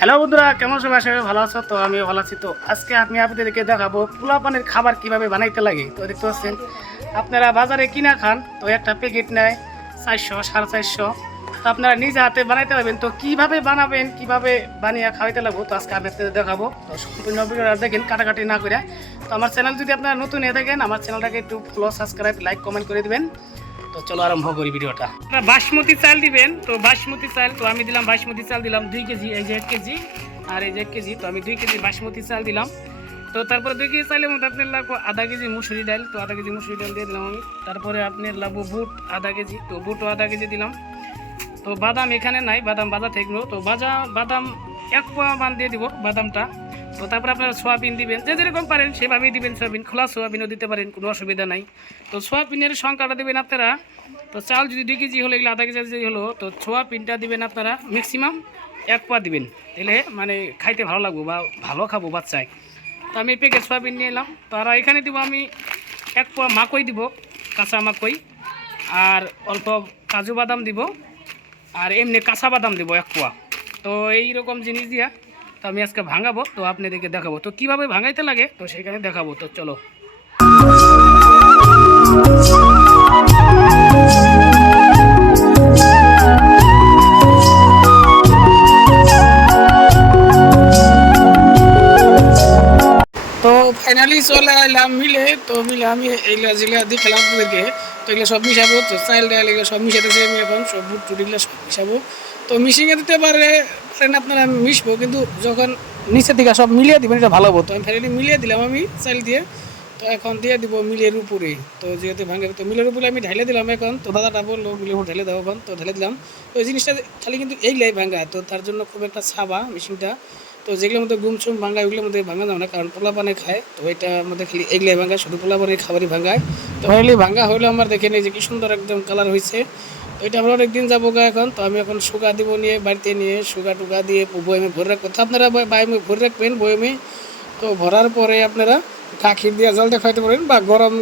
Hello বন্ধুরা, কেমন সবাই? আশা করি ভালো আছো। তো আমিও ভালো আছি। তো আজকে আমি আপনাদেরকে দেখাবো পোলাও পানের খাবার কিভাবে বানাইতে লাগে। তো দেখতে পাচ্ছেন, আপনারা বাজারে কিনা খান তো একটা প্যাকেট নেয় 400 450। তো আপনারা নিজে হাতে বানাইতে পারবেন। তো কিভাবে বানাবেন, কিভাবে বানিয়ে খাওয়াইতে লাগবো, তো আজকে আপনাদের দেখাবো। তো সম্পূর্ণ ভিডিওটা দেখেন, কাটাকাটি না করে। তো আমার চ্যানেল যদি আপনারা নতুন হয়ে থাকেন, আমার চ্যানেলটাকে একটু ফলো, সাবস্ক্রাইব, লাইক, কমেন্ট করে দিবেন। তো চলো আরম্ভ করি ভিডিওটা। বাসমতি চাল দিবেন। তো বাসমতি চাল, তো আমি দিলাম বাসমতি চাল দিলাম 2 কেজি, এই যে 1 কেজি আর এই যে 1 কেজি। তো আমি 2 কেজি বাসমতি চাল দিলাম। তো তারপরে 2 কেজি চালের মধ্যে আপনার লাগবো আধা কেজি মুসুরি ডাল। তো আধা কেজি মুসুরি ডাল দিয়ে দিলাম আমি। তারপরে আপনার লাগবো বুট আধা কেজি। তো বুটও আধা কেজি দিলাম। তো বাদাম এখানে নাই, বাদাম বাজা থাকলো। তো বাদাম 1 পোয়া মান দিয়ে দিব বাদামটা। তো তারপরে আপনারা সোয়াবিন দিবেন, যে যেরকম পারেন সেভাবেই দিবেন। সোয়াবিন, খোলা সোয়াবিনও দিতে পারেন, কোনো অসুবিধা নাই। তো সোয়াবিনের সংখ্যাটা দেবেন আপনারা। তো চাল যদি 2 কেজি হলো, এগুলো আধা কেজি হলো, তো সোয়াবিনটা দিবেন আপনারা ম্যাক্সিমাম 1 পোয়া দিবেন। তাহলে মানে খাইতে ভালো লাগবো বা ভালো খাবো বাচ্চায়। তো আমি প্যাকেট সোয়াবিন নিয়ে এলাম। তো আর এখানে দিব আমি 1 পোয়া মাকই দিব, কাঁচা মাকই। আর অল্প কাজু বাদাম দিব, আর এমনি কাঁচা বাদাম দেবো 1 পোয়া। তো এইরকম জিনিস দিয়া তো আমি আজকে ভাঙাবো। তো আপনাদেরকে দেখাবো তো কীভাবে ভাঙাইতে লাগে, তো সেখানে দেখাবো। তো চলো। তো ফাইনালি চলে এলাম মিলে। তো মিলে আমি এইগুলা যেগুলা দেখালাম আপনাদেরকে, তো এগুলো সব মিশাবো। তো চাইল ডাল এগুলো সব মিশাতেছি আমি এখন, সব বুট টুট এগুলো সব মিশাবো। তো মিশিয়ে দিতে পারেন আপনারা, মিশবো কিন্তু যখন নিচের দিকে সব মিলিয়ে দিবেন এটা ভালো হবো। তো আমি ফাইনালি মিলিয়ে দিলাম আমি চাইল দিয়ে। তো এখন দিয়ে দিব মিলের উপরে। তো যেহেতু ভাঙে, তো মিলের উপরে আমি ঢাইলে দিলাম এখন। তো দাদাটা বললো মিলের উপর ঢেলে দেবো এখন, তো ঢেলে দিলাম। তো এই জিনিসটা খালি কিন্তু এইগুলাই ভাঙা, তো তার জন্য খুব একটা ছাবা মেশিনটা। তো যেগুলোর মধ্যে গুমসুম ভাঙায় ওইগুলোর মধ্যে ভাঙা যাবে না, কারণ পোলা পানে খায়। তো এটার মধ্যে খালি এগুলাই ভাঙা, শুধু পোলা পানের খাবারই ভাঙায়। তো ফাইনালি ভাঙা হইলো আমার, দেখেন এই যে কি সুন্দর একদম কালার হয়েছে। তো এটা আমরা অনেকদিন যাবো গা এখন। তো আমি এখন সুগা দিব, নিয়ে বাড়িতে নিয়ে সুগা টুগা দিয়ে বয়মে ভরে রাখবো। তো আপনারা বয়মে ভরে রাখবেন বয়মে। তো ভরার পরে আপনারা গাখির দিয়ে জল দিয়ে খাওয়াইতে পারেন বা গরম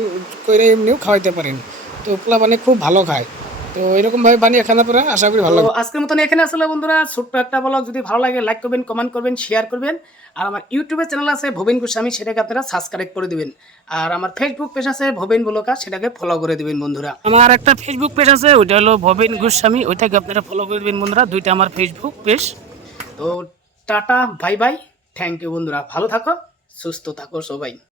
করে এমনিও খাওয়াইতে পারেন। তো পোলা পানে খুব ভালো খায়। তো এরকমভাবে বানিয়ে খানা পরে আশা করি ভালো লাগবে। আজকের মতন এখানে আসলে বন্ধুরা, ছোট্ট একটা ব্লগ। যদি ভালো লাগে লাইক করবেন, কমেন্ট করবেন, শেয়ার করবেন। আর আমার ইউটিউবে চ্যানেল আছে ভবেন গোস্বামী, সেটাকে আপনারা সাবস্ক্রাইব করে দিবেন। আর আমার ফেসবুক পেজ আছে ভবেন ব্লগার, সেটাকে ফলো করে দিবেন বন্ধুরা। আমার একটা ফেসবুক পেজ আছে, ওইটা হলো ভবেন গোস্বামী, ওইটাকে আপনারা ফলো করে দিবেন বন্ধুরা। দুইটা আমার ফেসবুক পেজ। তো tata, bye bye, thank you বন্ধুরা। ভালো থাকো, সুস্থ থাকো সবাই।